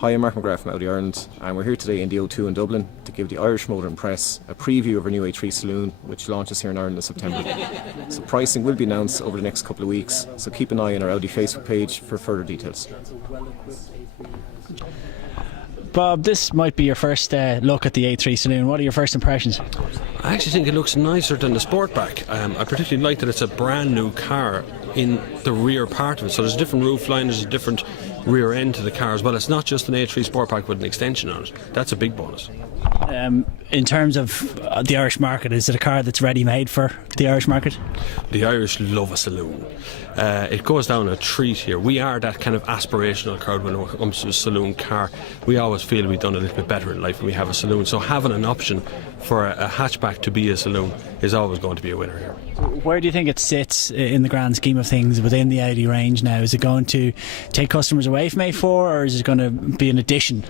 Hi, I'm Mark McGrath from Audi Ireland, and we're here today in the O2 in Dublin to give the Irish Motor and Press a preview of our new A3 Saloon, which launches here in Ireland in September. So pricing will be announced over the next couple of weeks, so keep an eye on our Audi Facebook page for further details. Bob, this might be your first look at the A3 Saloon. What are your first impressions? I actually think it looks nicer than the Sportback. I particularly like that it's a brand new car in the rear part of it. So there's a different roof line, there's a different rear end to the car as well. It's not just an A3 Sportback with an extension on it. That's a big bonus. In terms of the Irish market, is it a car that's ready-made for the Irish market? The Irish love a saloon. It goes down a treat here. We are that kind of aspirational crowd when it comes to a saloon car. We always feel we've done a little bit better in life when we have a saloon. So having an option for a hatchback to be a saloon is always going to be a winner here. Where do you think it sits in the grand scheme of things within the Audi range now? Is it going to take customers away from A4, or is it going to be an addition?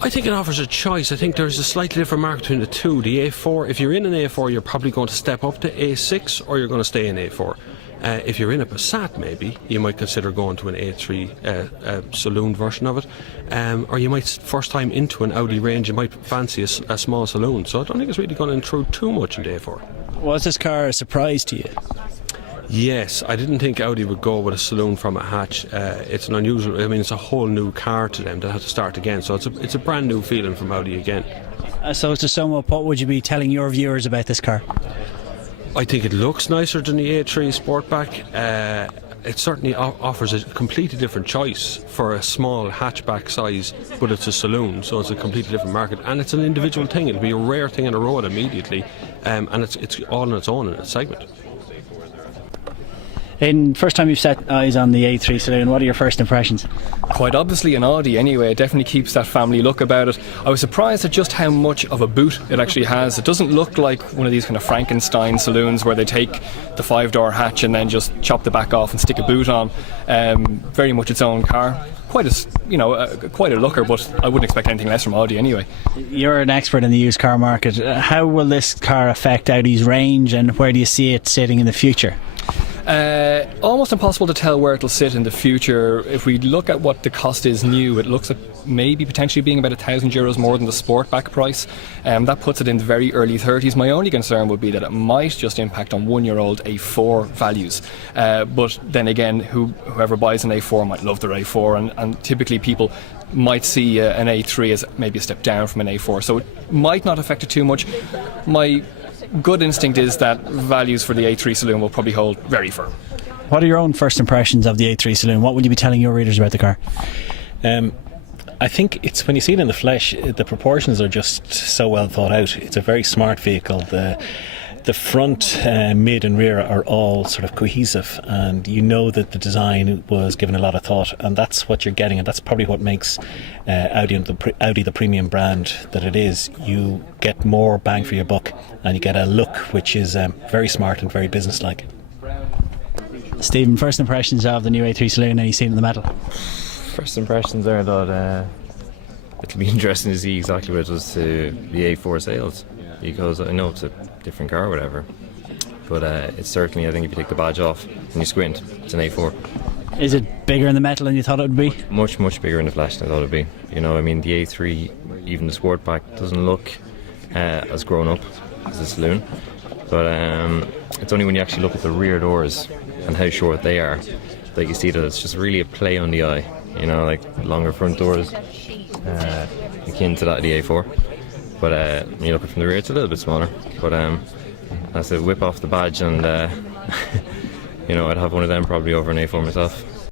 I think it offers a choice. I think there's a slightly different market between the two. The A4, if you're in an A4, you're probably going to step up to A6 or you're going to stay in A4. If you're in a Passat, maybe, you might consider going to an A3 saloon version of it. Or you might, first time into an Audi range, you might fancy a small saloon. So I don't think it's really going to intrude too much into A4. Was this car a surprise to you? Yes, I didn't think Audi would go with a saloon from a hatch. It's an unusual, I mean, it's a whole new car to them. They have to start again. So it's a brand new feeling from Audi again. So to sum up, what would you be telling your viewers about this car? I think it looks nicer than the A3 Sportback. It certainly offers a completely different choice for a small hatchback size, but it's a saloon, so it's a completely different market, and it's an individual thing. It'll be a rare thing on the road immediately, and it's all on its own in its segment. First time you've set eyes on the A3 Saloon, what are your first impressions? Quite obviously an Audi anyway. It definitely keeps that family look about it. I was surprised at just how much of a boot it actually has. It doesn't look like one of these kind of Frankenstein saloons where they take the 5-door hatch and then just chop the back off and stick a boot on. Very much its own car. Quite a looker, but I wouldn't expect anything less from Audi anyway. You're an expert in the used car market. How will this car affect Audi's range, and where do you see it sitting in the future? Almost impossible to tell where it'll sit in the future. If we look at what the cost is new, it looks at maybe potentially being about €1,000 more than the Sportback price. That puts it in the very early 30s. My only concern would be that it might just impact on one-year-old A4 values. But then again, whoever buys an A4 might love their A4, and typically people might see an A3 as maybe a step down from an A4. So it might not affect it too much. My good instinct is that values for the A3 Saloon will probably hold very firm. What are your own first impressions of the A3 Saloon? What would you be telling your readers about the car? I think it's when you see it in the flesh, the proportions are just so well thought out. It's a very smart vehicle. The front, mid and rear are all sort of cohesive, and you know that the design was given a lot of thought, and that's what you're getting, and that's probably what makes Audi the premium brand that it is. You get more bang for your buck, and you get a look which is very smart and very businesslike. Stephen, first impressions of the new A3 Saloon, any seen in the metal? First impressions are that it'll be interesting to see exactly what it does to the A4 sales, because I know it's a different car or whatever, but it's certainly, I think if you take the badge off and you squint, it's an A4. Is it bigger in the metal than you thought it would be? Much bigger in the flesh than I thought it would be. You know, I mean, the A3, even the Sportback, doesn't look as grown up as the Saloon, but it's only when you actually look at the rear doors and how short they are that you see that it's just really a play on the eye. You know, like longer front doors, akin to that of the A4. But when you look at it from the rear, it's a little bit smaller. But that's a whip off the badge, and you know, I'd have one of them probably over an A4 myself.